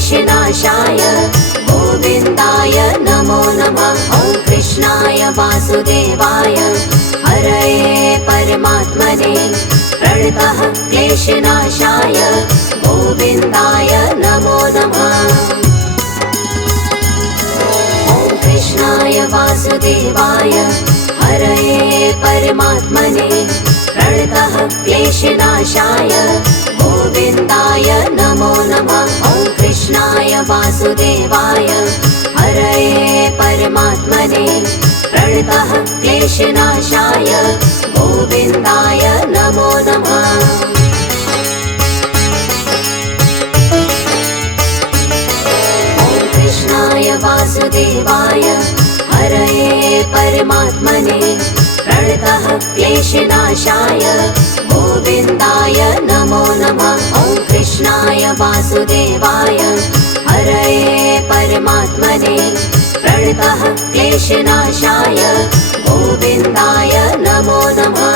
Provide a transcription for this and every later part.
क्लेशनाशाय गोविन्दाय नमो नमः। ॐ कृष्णाय वासुदेवाय हरये परमात्मने प्रणतः क्लेशनाशाय गोविन्दाय नमो नमः। ॐ कृष्णाय वासुदेवाय हरये परमात्मने प्रणतः क्लेशनाशाय गोविन्दाय नमो नमः। ॐ कृष्णाय वासुदेवाय हरये परमात्मने प्रणतः क्लेशनाशाय गोविन्दाय नमो नमः। ॐ कृष्णाय वासुदेवाय हरये परमात्मने प्रणतः क्लेशनाशाय गोविन्दाय नमो नमः। ॐ कृष्णाय वासुदेवाय हरये परमात्मने प्रणतः क्लेशनाशाय गोविन्दाय नमो नमः।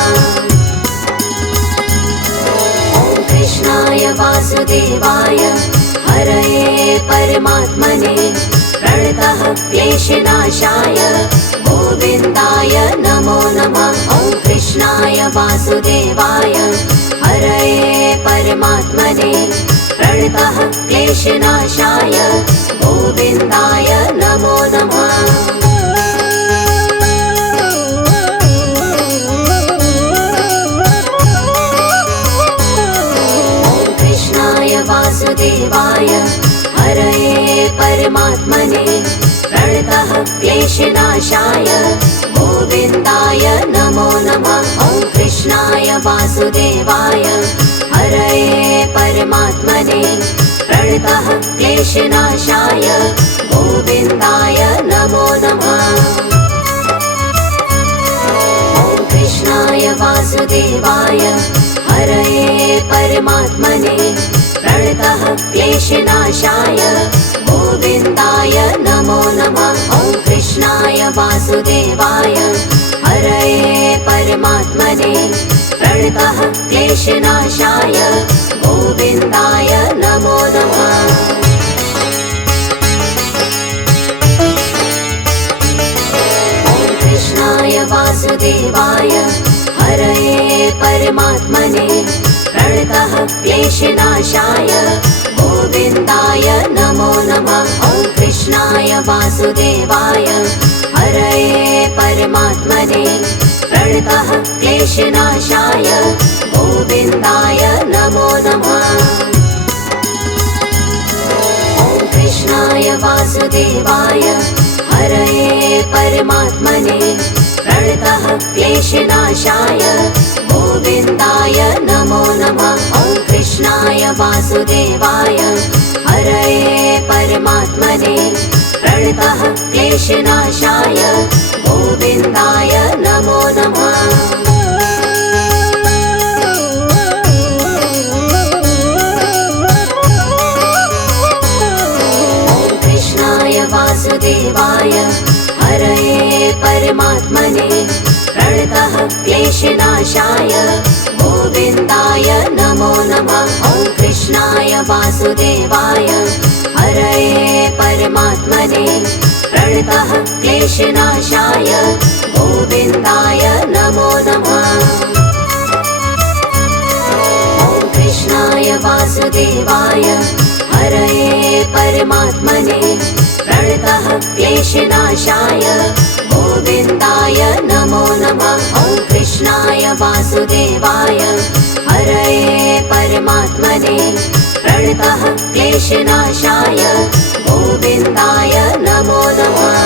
ॐ कृष्णाय वासुदेवाय हरये परमात्मने प्रणतः क्लेशनाशाय गोविन्दाय नमो नमः। ॐ कृष्णाय वासुदेवाय हरये परमात्मने प्रणतः क्लेशनाशाय गोविन्दाय नमो नमः। ॐ कृष्णाय वासुदेवाय हरये परमात्मने प्रणतः क्लेशनाशाय गोविन्दाय नमो नमः। ॐ कृष्णाय वासुदेवाय हरये परमात्मने प्रणतः क्लेशनाशाय गोविन्दाय नमो नमः। ॐ कृष्णाय वासुदेवाय हरये परमात्मने प्रणतः क्लेशनाशाय गोविन्दाय नमो नमः। ॐ कृष्णाय वासुदेवाय हरये परमात्मने प्रणतः क्लेशनाशाय गोविन्दाय नमो नमः। ॐ कृष्णाय वासुदेवाय हरये परमात्मने प्रणतः क्लेशनाशाय गोविन्दाय नमो नमः। ॐ कृष्णाय वासुदेवाय हरये परमात्मने प्रणतः क्लेशनाशाय गोविन्दाय नमो नमः। ॐ कृष्णाय वासुदेवाय हरये परमात्मने प्रणतः क्लेशनाशाय गोविन्दाय नमो नमः। ॐ कृष्णाय वासुदेवाय हरये परमात्मने प्रणतः क्लेशनाशाय गोविन्दाय नमो नमः। ॐ कृष्णाय वासुदेवाय हरये परमात्मने प्रणतः क्लेशनाशाय गोविन्दाय नमो नमः। ॐ कृष्णाय वासुदेवाय हरये परमात्मने प्रणतः क्लेशनाशाय गोविन्दाय नमो नमः। ॐ कृष्णाय वासुदेवाय हरये परमात्मने प्रणतः क्लेशनाशाय गोविन्दाय नमो नमः। ॐ कृष्णाय वासुदेवाय हरये परमात्मने प्रणतः क्लेशनाशाय गोविन्दाय नमो नमः।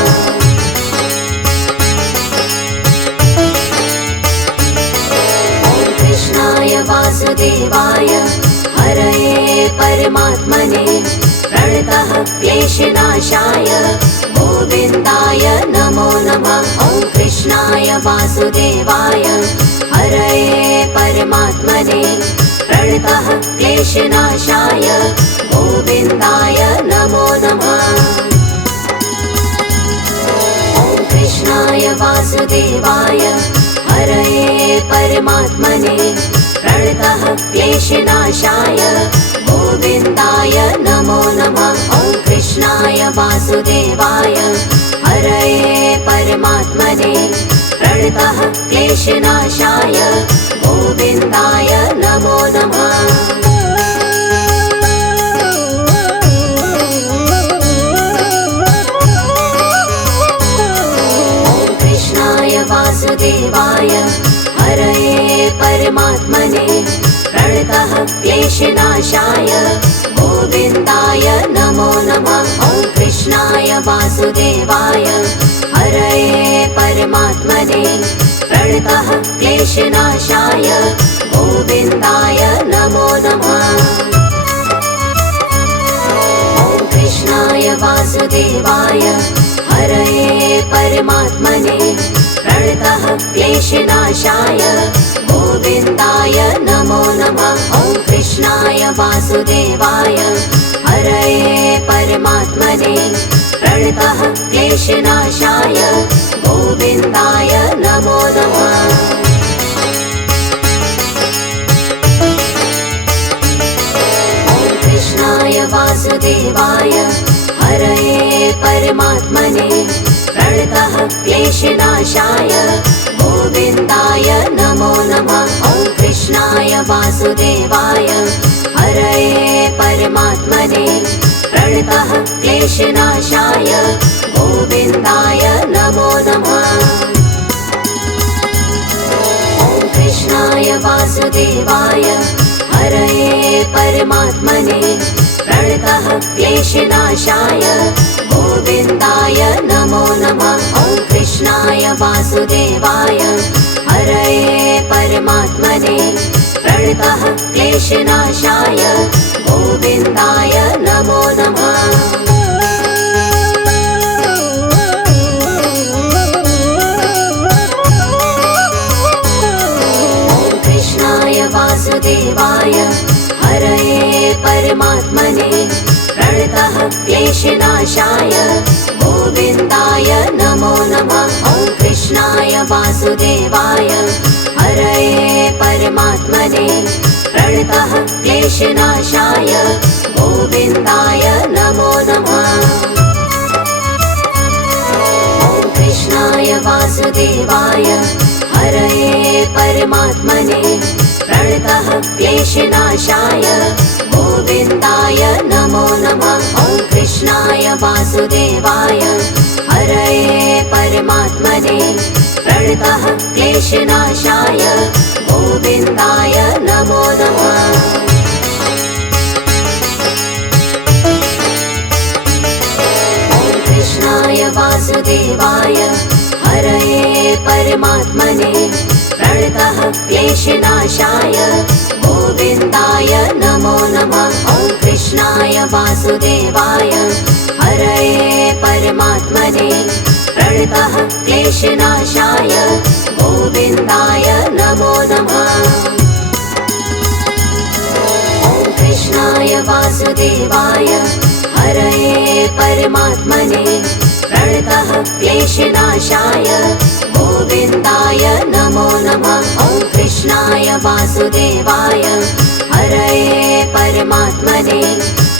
ॐ कृष्णाय वासुदेवाय हरये परमात्मने प्रणतः क्लेशनाशाय गोविन्दाय नमो नमः। ॐ कृष्णाय वासुदेवाय हरये परमात्मने प्रणतः क्लेशनाशाय गोविन्दाय नमो नमः। ॐ कृष्णाय वासुदेवाय हरये परमात्मने प्रणतः क्लेशनाशाय गोविन्दाय नमो नमः। वासुदेवाय हरये परमात्मने प्रणतः क्लेशनाशाय गोविन्दाय नमो नमः। वासुदेवाय हरये परमात्मने प्रणतः क्लेशनाशाय गोविन्दाय नमो नमः। ॐ कृष्णाय वासुदेवाय हरये परमात्मने प्रणतः क्लेशनाशाय गोविन्दाय नमो नमः। ॐ कृष्णाय वासुदेवाय हरये परमात्मने प्रणतः क्लेशनाशाय गोविन्दाय नमो नमः। ॐ कृष्णाय वासुदेवाय हरये परमात्मने प्रणतः क्लेशनाशाय गोविन्दाय नमो नमः। ॐ कृष्णाय वासुदेवाय हरये परमात्मने प्रणतः क्लेशनाशाय गोविन्दाय नमो नमः। ॐ कृष्णाय वासुदेवाय हरये परमात्मने प्रणतः क्लेशनाशाय गोविन्दाय नमो नमः। ॐ कृष्णाय वासुदेवाय हरये परमात्मने प्रणतः क्लेशनाशाय गोविन्दाय नमो नमः। ॐ कृष्णाय वासुदेवाय हरये परमात्मने प्रणतः क्लेशनाशाय गोविन्दाय नमो नमः। ॐ कृष्णाय वासुदेवाय हरये परमात्मने प्रणतः क्लेशनाशाय गोविन्दाय नमो नमः। ॐ कृष्णाय वासुदेवाय हरये परमात्मने प्रणतः क्लेशनाशाय गोविन्दाय नमो नमः। ॐ कृष्णाय वासुदेवाय हरये परमात्मने प्रणतः क्लेशनाशाय गोविन्दाय नमो नमः। ॐ कृष्णाय वासुदेवाय हरये परमात्मने प्रणतः क्लेशनाशाय गोविन्दाय नमो नमः। ॐ कृष्णाय वासुदेवाय हरये परमात्मने प्रणतः क्लेशनाशाय गोविन्दाय नमो नमः। ॐ कृष्णाय वासुदेवाय हरये परमात्मने प्रणतः क्लेशनाशाय गोविन्दाय नमो नमः। ॐ कृष्णाय वासुदेवाय हरये परमात्मने प्रणतः क्लेशनाशाय गोविन्दाय नमो नमः। ॐ कृष्णाय वासुदेवाय हरये परमात्मने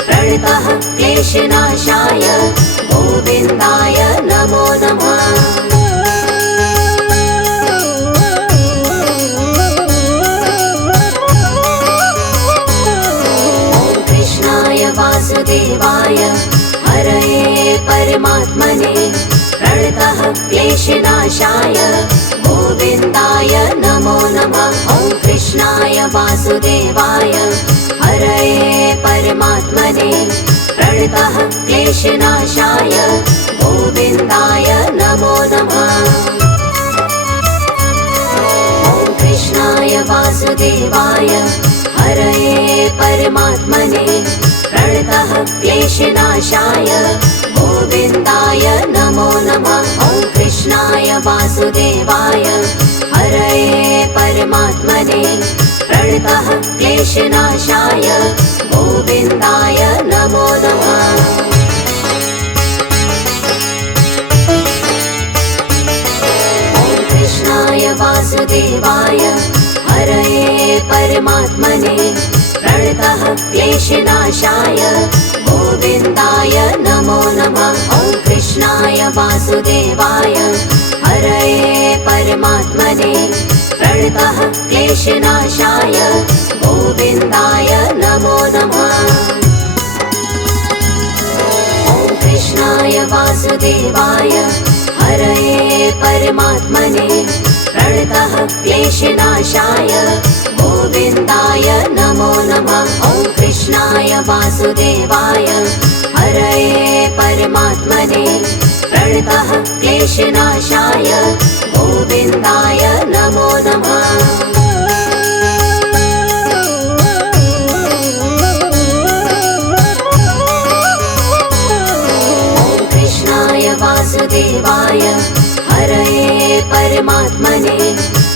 प्रणतः क्लेशनाशाय गोविन्दाय नमो नमः। ॐ कृष्णाय वासुदेवाय हरये परमात्मने प्रणतः क्लेशनाशाय गोविन्दाय नमो नमः। ॐ कृष्णाय वासुदेवाय हरये परमात्मने प्रणतः क्लेशनाशाय गोविन्दाय नमो नमः। ॐ कृष्णाय वासुदेवाय हरये परमात्मने प्रणतः क्लेशनाशाय गोविन्दाय नमो नमः। ॐ कृष्णाय वासुदेवाय हरये परमात्मने प्रणतः क्लेशनाशाय गोविन्दाय नमो नमः। ॐ कृष्णाय वासुदेवाय हरये परमात्मने प्रणतः क्लेशनाशाय गोविन्दाय नमो नमः। वासुदेवाय हरये परमात्मने प्रणतः क्लेशनाशाय गोविन्दाय नमो नमः। ॐ कृष्णाय वासुदेवाय हरये परमात्मने प्रणतः क्लेशनाशाय गोविन्दाय नमो नमः। ॐ कृष्णाय वासुदेवाय हरये परमात्मने प्रणतः क्लेशनाशाय गोविन्दाय नमो नमः। ॐ कृष्णाय वासुदेवाय हरये परमात्मने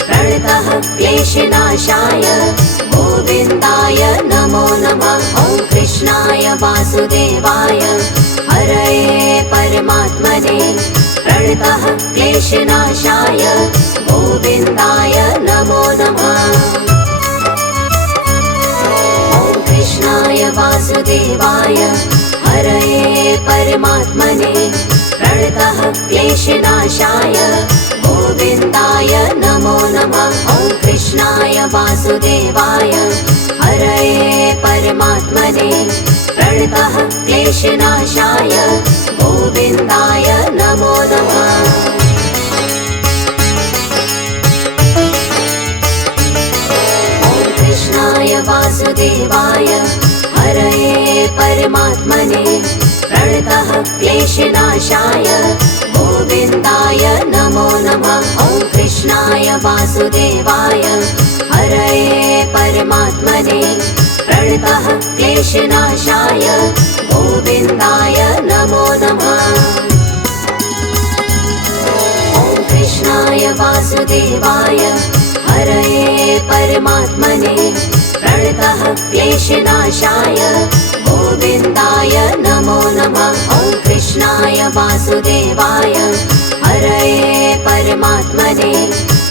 प्रणतः क्लेशनाशाय गोविन्दाय नमो नमः। ॐ कृष्णाय वासुदेवाय हरये परमात्मने प्रणतः क्लेशनाशाय गोविन्दाय नमो नमः। ॐ कृष्णाय वासुदेवाय हरये परमात्मने प्रणतः क्लेशनाशाय गोविन्दाय नमो नमः। ॐ कृष्णाय वासुदेवाय हरये परमात्मने प्रणतः क्लेशनाशाय गोविन्दाय नमो नमः। ॐ कृष्णाय वासुदेवाय हरये परमात्मने प्रणतः क्लेशनाशाय गोविन्दाय नमो नमः। ॐ कृष्णाय वासुदेवाय हरये परमात्मने प्रणतः क्लेशनाशाय गोविन्दाय नमो नमः। ॐ कृष्णाय वासुदेवाय हरये परमात्मने प्रणतः क्लेशनाशाय गोविन्दाय नमो नमः। ॐ कृष्णाय वासुदेवाय हरये परमात्मने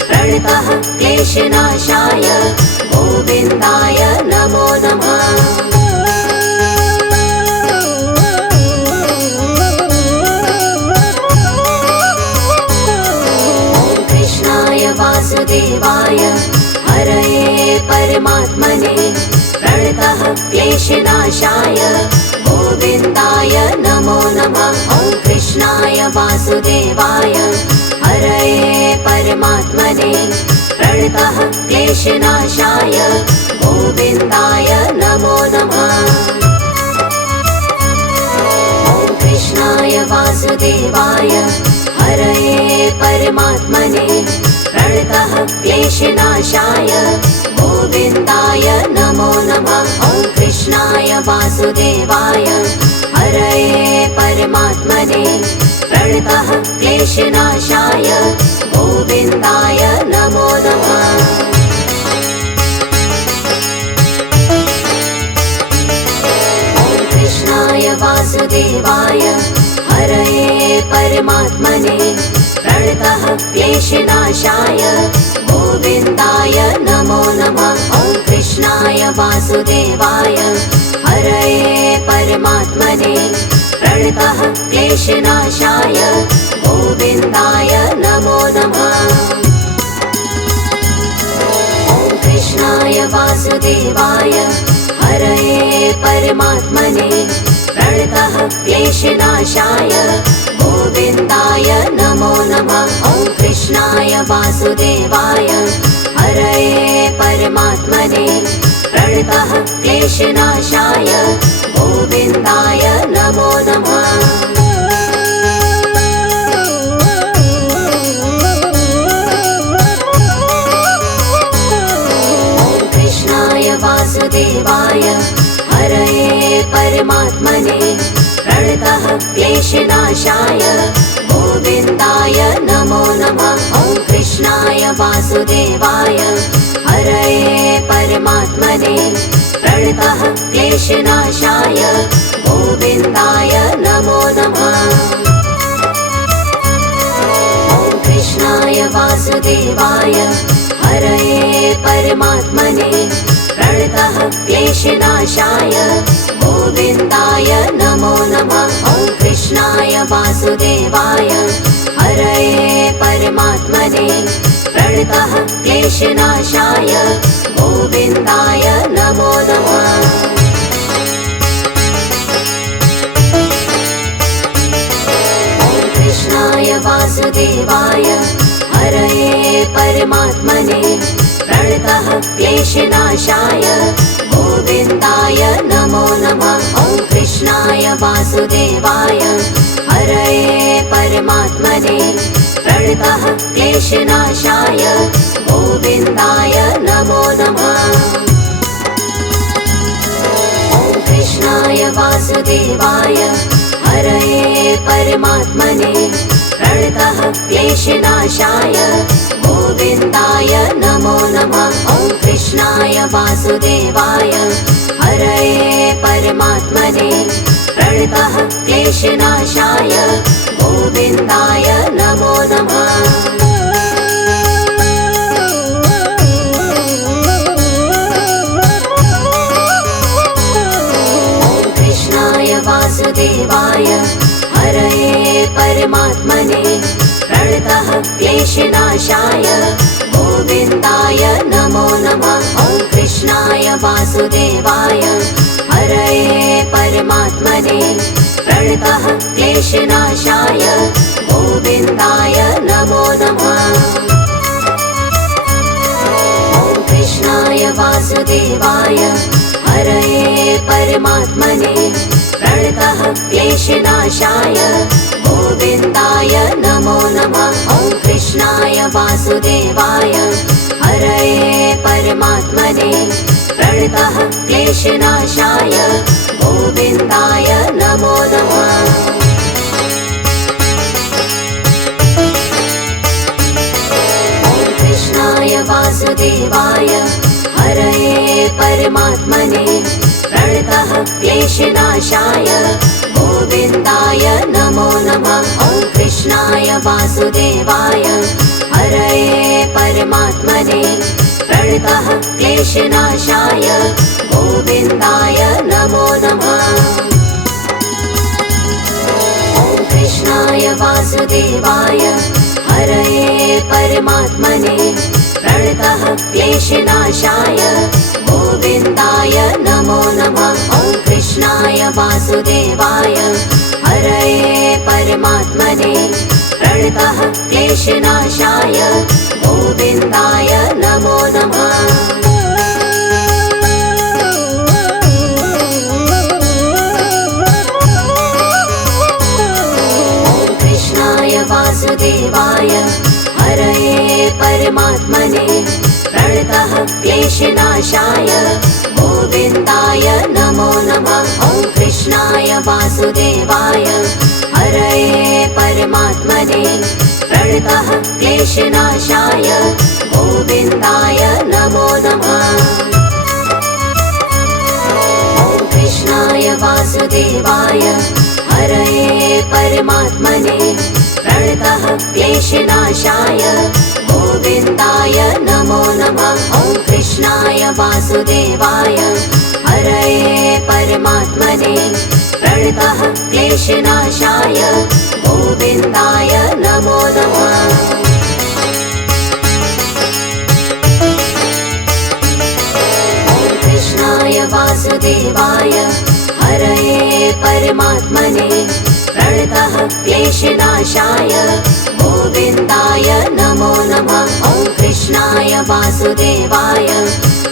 प्रणतः क्लेशनाशाय गोविन्दाय नमो नमः। ॐ कृष्णाय वासुदेवाय हरये परमात्मने प्रणतः क्लेशनाशाय गोविन्दाय नमो नमः। ॐ कृष्णाय वासुदेवाय हरये परमात्मने प्रणतः क्लेशनाशाय गोविन्दाय नमो नमः। ॐ कृष्णाय वासुदेवाय हरये परमात्मने प्रणतः क्लेशनाशाय गोविन्दाय नमो नमः। ॐ कृष्णाय वासुदेवाय हरये परमात्मने प्रणतः क्लेशनाशाय गोविन्दाय नमो नमः। ॐ कृष्णाय वासुदेवाय हरये परमात्मने प्रणतः क्लेशनाशाय गोविन्दाय नमो नमः। ॐ कृष्णाय वासुदेवाय हरये परमात्मने प्रणतः क्लेशनाशाय गोविन्दाय नमो नमः। ॐ कृष्णाय वासुदेवाय हरये परमात्मने प्रणतः क्लेशनाशाय गोविन्दाय नमो नमः। ॐ कृष्णाय वासुदेवाय हरये परमात्मने प्रणतः क्लेशनाशाय गोविन्दाय नमो नमः। ॐ कृष्णाय वासुदेवाय हरये परमात्मने प्रणतः क्लेशनाशाय गोविन्दाय नमो नमः। ॐ कृष्णाय वासुदेवाय हरये परमात्मने प्रणतः क्लेशनाशाय गोविन्दाय नमो नमः। ॐ कृष्णाय वासुदेवाय हरये परमात्मने प्रणतः क्लेशनाशाय गोविन्दाय नमो नमः। ॐ कृष्णाय कृष्णाय वासुदेवाय हरये परमात्मने प्रणतः क्लेशनाशाय गोविन्दाय नमो नमः। कृष्णाय वासुदेवाय हरये परमात्मने प्रणतः क्लेशनाशाय गोविन्दाय नमो नमः। ॐ कृष्णाय वासुदेवाय हरये परमात्मने प्रणतः क्लेशनाशाय गोविन्दाय नमो नमः। ॐ कृष्णाय वासुदेवाय हरये परमात्मने प्रणतः क्लेशनाशाय गोविन्दाय नमो नमः। ॐ कृष्णाय वासुदेवाय हरये परमात्मने प्रणतः क्लेशनाशाय गोविन्दाय नमो नमः। वासुदेवाय हरये परमात्मने प्रणतः क्लेशनाशाय गोविन्दाय नमो नमः। ॐ कृष्णाय वासुदेवाय हरये परमात्मने प्रणतः क्लेशनाशाय गोविन्दाय नमो नमः। ॐ कृष्णाय वासुदेवाय हरये परमात्मने प्रणतः क्लेशनाशाय गोविन्दाय नमो नमः। ॐ कृष्णाय वासुदेवाय हरये परमात्मने प्रणतः क्लेशनाशाय गोविन्दाय नमो नमः। ॐ कृष्णाय वासुदेवाय हरये परमात्मने प्रणतः क्लेशनाशाय गोविन्दाय नमो नमः। ॐ कृष्णाय वासुदेवाय हरये परमात्मने प्रणतः क्लेशनाशाय गोविन्दाय नमो नमः। ॐ कृष्णाय वासुदेवाय हरये परमात्मने प्रणतः क्लेशनाशाय गोविन्दाय नमो नमः। ॐ कृष्णाय वासुदेवाय हरये परमात्मने प्रणतः क्लेशनाशाय गोविन्दाय नमो नमः। ॐ कृष्णाय वासुदेवाय हरये परमात्मने प्रणतः क्लेशनाशाय गोविन्दाय नमो नमः। ॐ कृष्णाय वासुदेवाय हरये परमात्मने प्रणतः क्लेशनाशाय गोविन्दाय नमो नमः। ॐ कृष्णाय वासुदेवाय हरये परमात्मने प्रणतः क्लेशनाशाय गोविन्दाय नमो नमः। ॐ कृष्णाय वासुदेवाय हरये परमात्मने प्रणतः क्लेशनाशाय गोविन्दाय नमो नमः। ॐ कृष्णाय वासुदेवाय हरये परमात्मने प्रणतः क्लेशनाशाय गोविन्दाय नमो नमः। ॐ कृष्णाय वासुदेवाय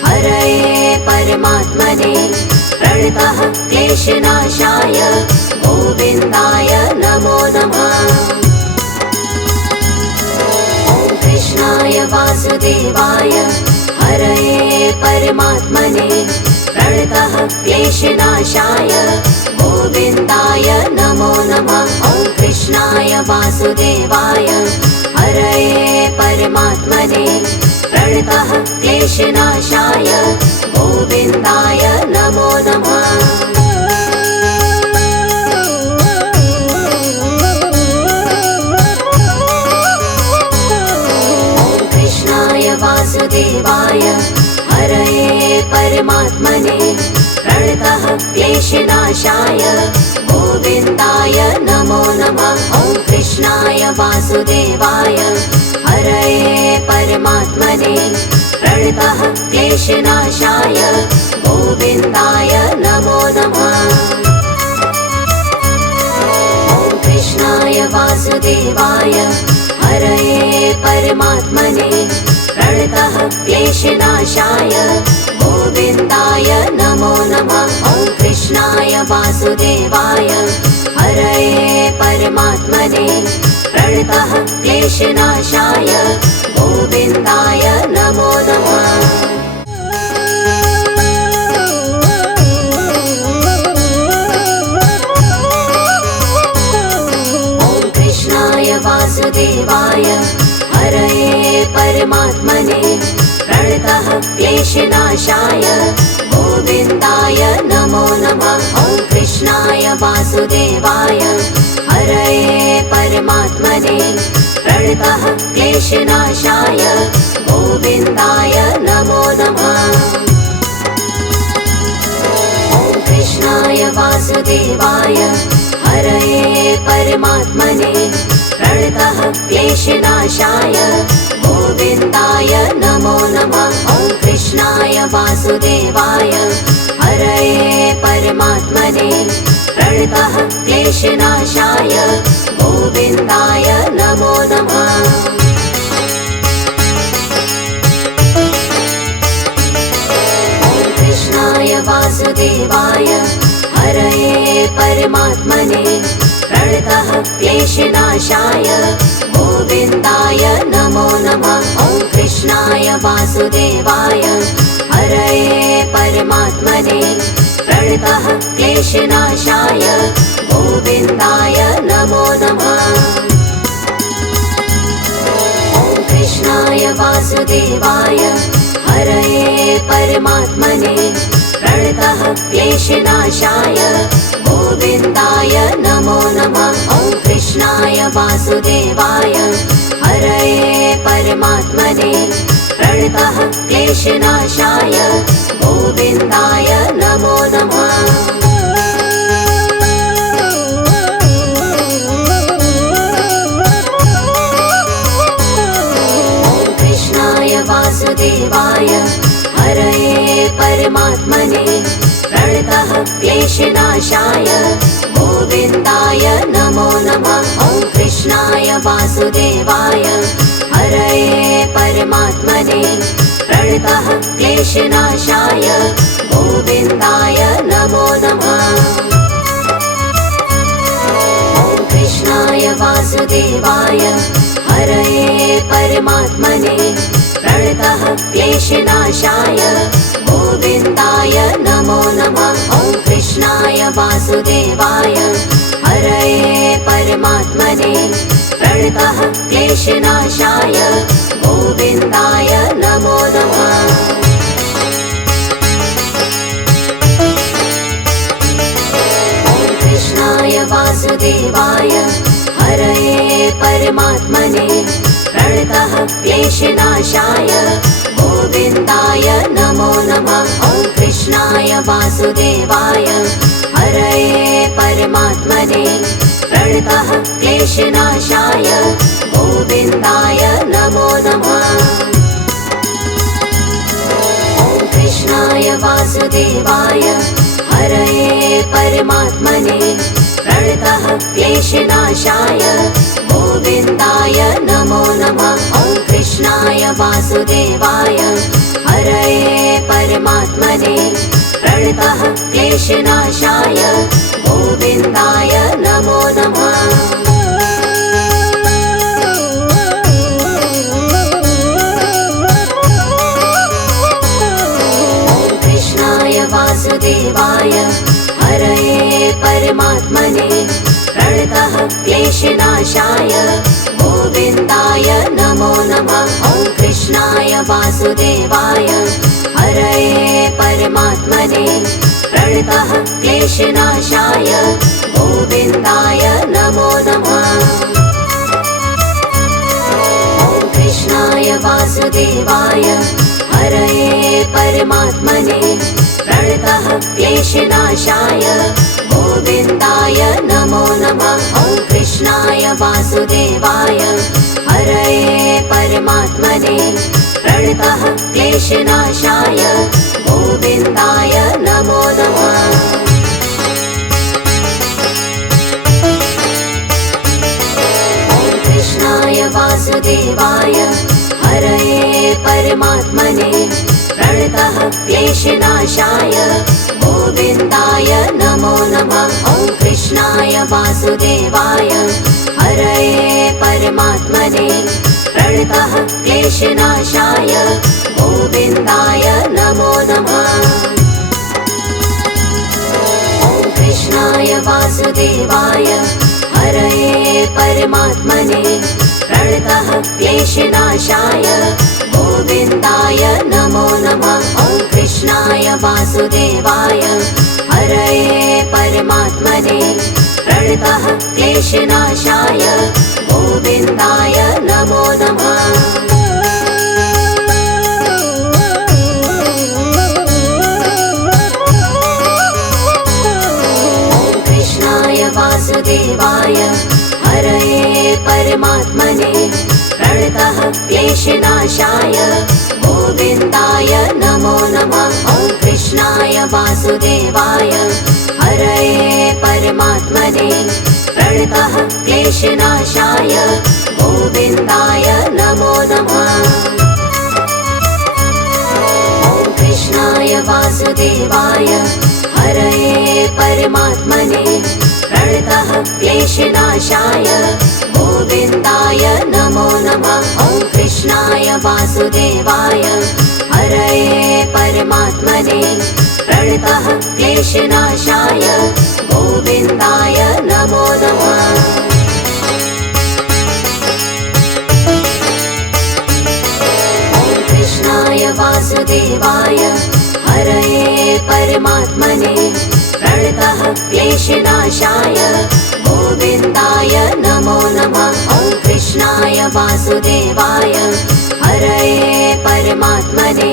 हरये परमात्मने प्रणतः क्लेशनाशाय गोविन्दाय नमो नमः। ॐ कृष्णाय वासुदेवाय हरये परमात्मने प्रणतः क्लेशनाशाय गोविन्दाय नमो नमः। ॐ कृष्णाय वासुदेवाय हरये परमात्मने प्रणतः क्लेशनाशाय गोविन्दाय नमो नमः। ॐ कृष्णाय वासुदेवाय हरये परमात्मने प्रणतः क्लेशनाशाय गोविन्दाय नमो वासुदेवाय हरये परमात्मने प्रणतः क्लेशनाशाय गोविन्दाय नमो नमः। ॐ कृष्णाय वासुदेवाय हरये परमात्मने प्रणतः क्लेशनाशाय गोविन्दाय नमो नमः। ॐ कृष्णाय वासुदेवाय हरये परमात्मने प्रणतः क्लेशनाशाय गोविन्दाय नमो नमः। ॐ कृष्णाय वासुदेवाय हरये परमात्मने प्रणतः क्लेशनाशाय गोविन्दाय नमो नमः। ॐ कृष्णाय वासुदेवाय हरये परमात्मने प्रणतः क्लेशनाशाय गोविन्दाय नमो नमः। ॐ कृष्णाय वासुदेवाय हरये परमात्मने प्रणतः क्लेशनाशाय गोविन्दाय नमो नमः। ॐ कृष्णाय वासुदेवाय हरये परमात्मने प्रणतः क्लेशनाशाय गोविन्दाय नमो नमः। ॐ कृष्णाय वासुदेवाय हरये परमात्मने प्रणतः क्लेशनाशाय गोविन्दाय नमो नमः। ॐ कृष्णाय वासुदेवाय हरये परमात्मने प्रणतः क्लेशनाशाय गोविन्दाय नमो नमः। ॐ कृष्णाय वासुदेवाय हरये परमात्मने प्रणतः क्लेशनाशाय गोविन्दाय नमो नमः। ॐ कृष्णाय वासुदेवाय हरये परमात्मने प्रणतः क्लेशनाशाय गोविन्दाय नमो नमः। ॐ कृष्णाय वासुदेवाय हरये परमात्मने प्रणतः क्लेशनाशाय गोविन्दाय नमो नमः। ॐ कृष्णाय वासुदेवाय हरये परमात्मने प्रणतः क्लेशनाशाय गोविन्दाय नमो नमः। ॐ कृष्णाय वासुदेवाय हरये परमात्मने प्रणतः क्लेशनाशाय गोविन्दाय नमो नमः। ॐ कृष्णाय वासुदेवाय हरये परमात्मने प्रणतः क्लेशनाशाय गोविन्दाय नमो नमः। ॐ कृष्णाय वासुदेवाय हरये परमात्मने प्रणतः क्लेशनाशाय गोविन्दाय नमो नमः। ॐ कृष्णाय वासुदेवाय हरये परमात्मने प्रणतः क्लेशनाशाय गोविन्दाय नमो नमः। ॐ कृष्णाय वासुदेवाय हरये परमात्मने प्रणतः क्लेशनाशाय गोविन्दाय नमो नमः। ॐ कृष्णाय वासुदेवाय हरये परमात्मने प्रणतः क्लेशनाशाय गोविन्दाय नमो नमः। ॐ कृष्णाय वासुदेवाय हरये परमात्मने प्रणतः क्लेशनाशाय गोविन्दाय नमो नमः। ॐ कृष्णाय वासुदेवाय हरये परमात्मने प्रणतः क्लेशनाशाय गोविन्दाय नमो नमः। ॐ कृष्णाय वासुदेवाय हरये परमात्मने प्रणतः क्लेशनाशाय गोविन्दाय नमो नमः। ॐ कृष्णाय वासुदेवाय परमात्मने प्रणतः क्लेशनाशाय गोविन्दाय नमो नमः। ॐ कृष्णाय वासुदेवाय हरये परमात्मने प्रणतः क्लेशनाशाय गोविन्दाय नमो नमः। ॐ कृष्णाय वासुदेवाय हरये परमात्मने प्रणतः क्लेशनाशाय गोविन्दाय नमो नमः। ॐ कृष्णाय वासुदेवाय हरये परमात्मने प्रणतः क्लेशनाशाय गोविन्दाय नमो नमः। ॐ कृष्णाय वासुदेवाय हरये परमात्मने प्रणतः क्लेशनाशाय गोविन्दाय नमो नमः। ॐ कृष्णाय वासुदेवाय हरये परमात्मने प्रणतः क्लेशनाशाय गोविन्दाय नमो नमः। ॐ कृष्णाय वासुदेवाय हरये परमात्मने प्रणतः क्लेशनाशाय गोविन्दाय नमो नमः। ॐ कृष्णाय वासुदेवाय हरये परमात्मने प्रणतः क्लेशनाशाय गोविन्दाय नमो नमः। ॐ कृष्णाय वासुदेवाय हरये परमात्मने प्रणतः क्लेशनाशाय गोविन्दाय नमो नमः। ॐ कृष्णाय वासुदेवाय हरये परमात्मने प्रणतः क्लेशनाशाय गोविन्दाय नमो नमः। ॐ कृष्णाय वासुदेवाय हरये परमात्मने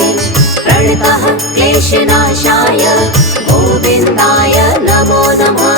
प्रणतः क्लेशनाशाय गोविन्दाय नमो नमः।